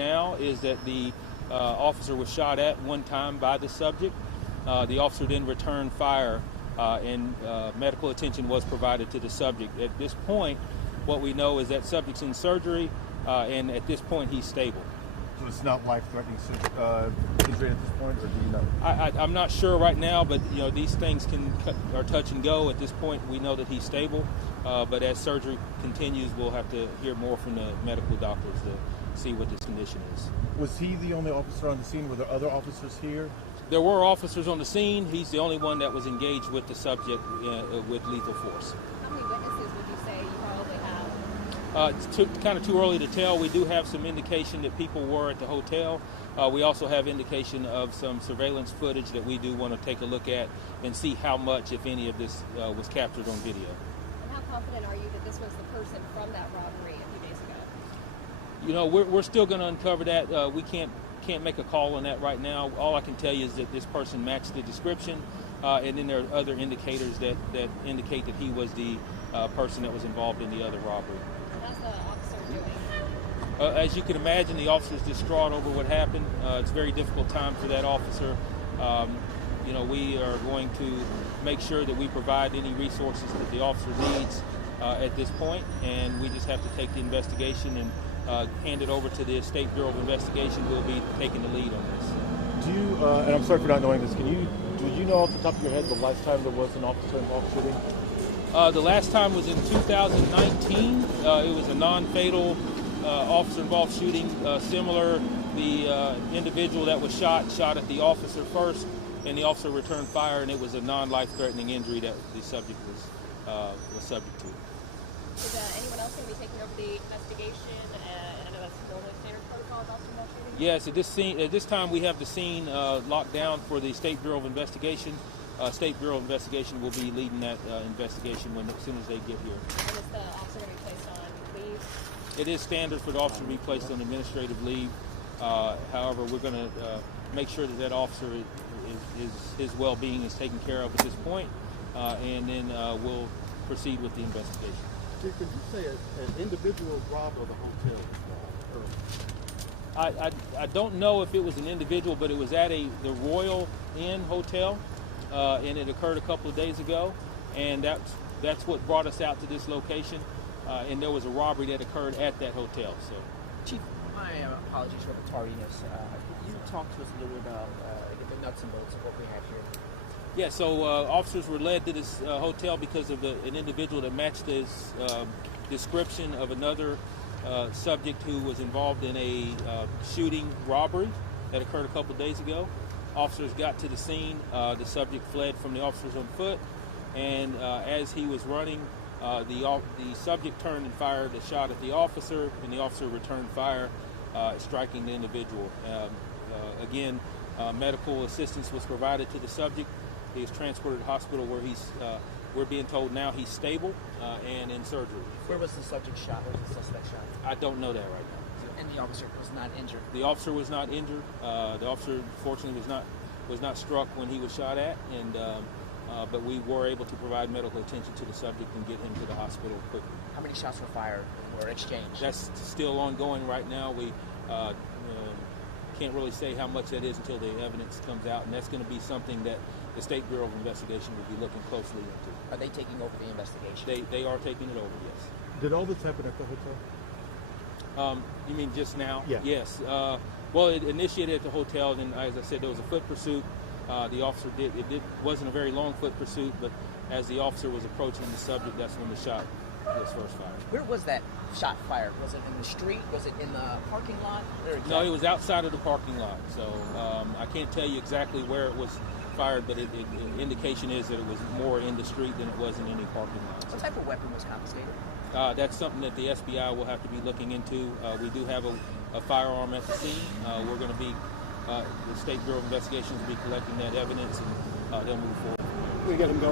now is that the officer was shot at one time by the subject. The officer then returned fire, and medical attention was provided to the subject. At this point, what we know is that subject's in surgery, and at this point he's stable. So it's not life-threatening injury at this point, or do you know? I'm not sure right now, but these things are touch and go. At this point, we know that he's stable, but as surgery continues, we'll have to hear more from the medical doctors to see what his condition is. Was he the only officer on the scene? Were there other officers here? There were officers on the scene. He's the only one that was engaged with the subject with lethal force. How many witnesses would you say you probably have? It's kind of too early to tell. We do have some indication that people were at the hotel. We also have indication of some surveillance footage that we do want to take a look at and see how much, if any, of this was captured on video. And how confident are you that this was the person from that robbery a few days ago? We're still going to uncover that. We can't make a call on that right now. All I can tell you is that this person matched the description, and then there are other indicators that indicate that he was the person that was involved in the other robbery. How's the officer doing? As you can imagine, the officer is distraught over what happened. It's a very difficult time for that officer. We are going to make sure that we provide any resources that the officer needs at this point, and we just have to take the investigation and hand it over to the State Bureau of Investigation, who will be taking the lead on this. Do you, and I'm sorry for not knowing this, do you know off the top of your head the last time there was an officer-involved shooting? The last time was in 2019. It was a non-fatal officer-involved shooting. Similar, the individual that was shot at the officer first, and the officer returned fire, and it was a non-life-threatening injury that the subject was subject to. Is anyone else going to be taking over the investigation? And I know that's normally standard protocol of officer-involved shooting. Yes, at this time we have the scene locked down for the State Bureau of Investigation. State Bureau of Investigation will be leading that investigation as soon as they get here. And is the officer going to be placed on leave? It is standard for the officer to be placed on administrative leave. However, we're going to make sure that officer his well-being is taken care of at this point, and then we'll proceed with the investigation. Could you say an individual robbed of the hotel? I don't know if it was an individual, but it was at the Royal Inn Hotel, and it occurred a couple of days ago, and that's what brought us out to this location, and there was a robbery that occurred at that hotel. So, Chief, my apologies for the tardiness. Could you talk to us a little bit about the nuts and bolts of what we have here? Yeah, so officers were led to this hotel because of an individual that matched his description of another subject who was involved in a shooting robbery that occurred a couple days ago. Officers got to the scene. The subject fled from the officers on foot, and as he was running, the subject turned and fired a shot at the officer, and the officer returned fire, striking the individual. Again, medical assistance was provided to the subject. He is transported to the hospital where we're being told now he's stable and in surgery. Where was the subject shot? Where was the suspect shot? I don't know that right now. And the officer was not injured? The officer was not injured. The officer, fortunately, was not struck when he was shot at, and but we were able to provide medical attention to the subject and get him to the hospital quickly. How many shots were fired or exchanged? That's still ongoing right now. We can't really say how much that is until the evidence comes out, and that's going to be something that the State Bureau of Investigation will be looking closely into. Are they taking over the investigation? They are taking it over, yes. Did all this happen at the hotel? You mean just now? Yeah. Yes. Well, it initiated at the hotel, and as I said, there was a foot pursuit. The officer wasn't a very long foot pursuit, but as the officer was approaching the subject, that's when the shot was first fired. Where was that shot fired? Was it in the street? Was it in the parking lot? No, it was outside of the parking lot. So I can't tell you exactly where it was fired, but the indication is that it was more in the street than it was in any parking lot. What type of weapon was confiscated? That's something that the SBI will have to be looking into. We do have a firearm at the scene. We're going to be, the State Bureau of Investigations will be collecting that evidence, and they'll move forward. We get him going.